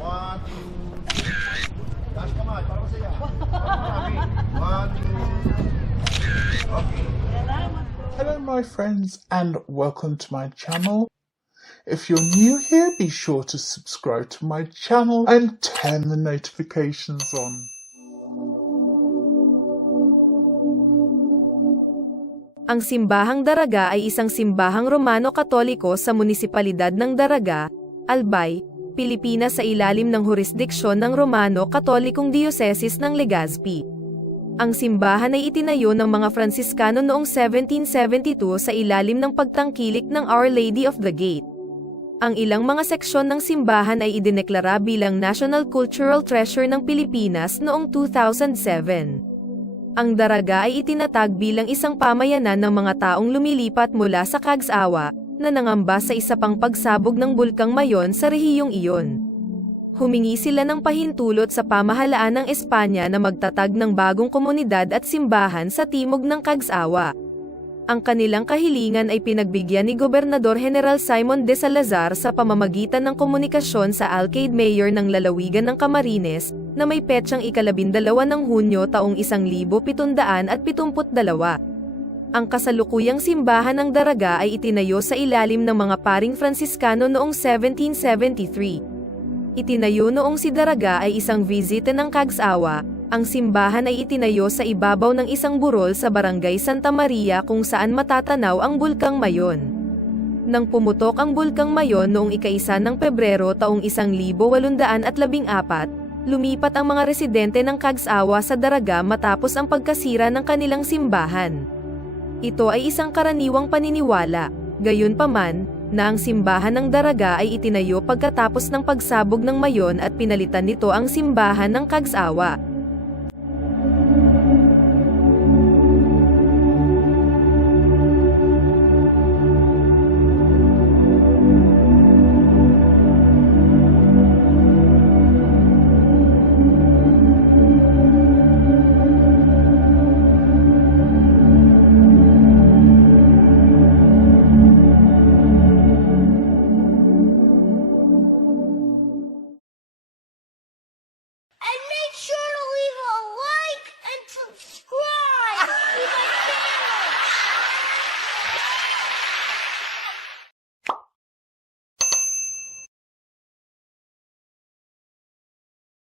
One, two. Taas kamay, para masaya. One, two. Okay. Hello my friends and welcome to my channel. If you're new here, be sure to subscribe to my channel and turn the notifications on. Ang Simbahang Daraga ay isang simbahang Romano-Katoliko sa munisipalidad ng Daraga, Albay, Pilipinas sa ilalim ng jurisdiksyon ng Romano-Katolikong Dioceses ng Legazpi. Ang simbahan ay itinayo ng mga Fransiskano noong 1772 sa ilalim ng pagtangkilik ng Our Lady of the Gate. Ang ilang mga seksyon ng simbahan ay idineklara bilang National Cultural Treasure ng Pilipinas noong 2007. Ang daraga ay itinatag bilang isang pamayanan ng mga taong lumilipat mula sa Kagsawa, na nangamba sa isa pang pagsabog ng bulkang Mayon sa rehiyong iyon. Humingi sila ng pahintulot sa pamahalaan ng Espanya na magtatag ng bagong komunidad at simbahan sa timog ng Kagsawa. Ang kanilang kahilingan ay pinagbigyan ni Gobernador General Simon de Salazar sa pamamagitan ng komunikasyon sa Alcade Mayor ng lalawigan ng Camarines, na may petsang ikalabindalawa ng Hunyo taong 1772. Ang kasalukuyang simbahan ng Daraga ay itinayo sa ilalim ng mga paring Fransiskano noong 1773. Itinayo noong si Daraga ay isang visite ng Kagsawa, ang simbahan ay itinayo sa ibabaw ng isang burol sa barangay Santa Maria kung saan matatanaw ang Bulkang Mayon. Nang pumutok ang Bulkang Mayon noong ikaisa ng Pebrero taong 1814, lumipat ang mga residente ng Kagsawa sa Daraga matapos ang pagkasira ng kanilang simbahan. Ito ay isang karaniwang paniniwala, gayunpaman, na ang simbahan ng Daraga ay itinayo pagkatapos ng pagsabog ng Mayon at pinalitan nito ang simbahan ng Kagsawa.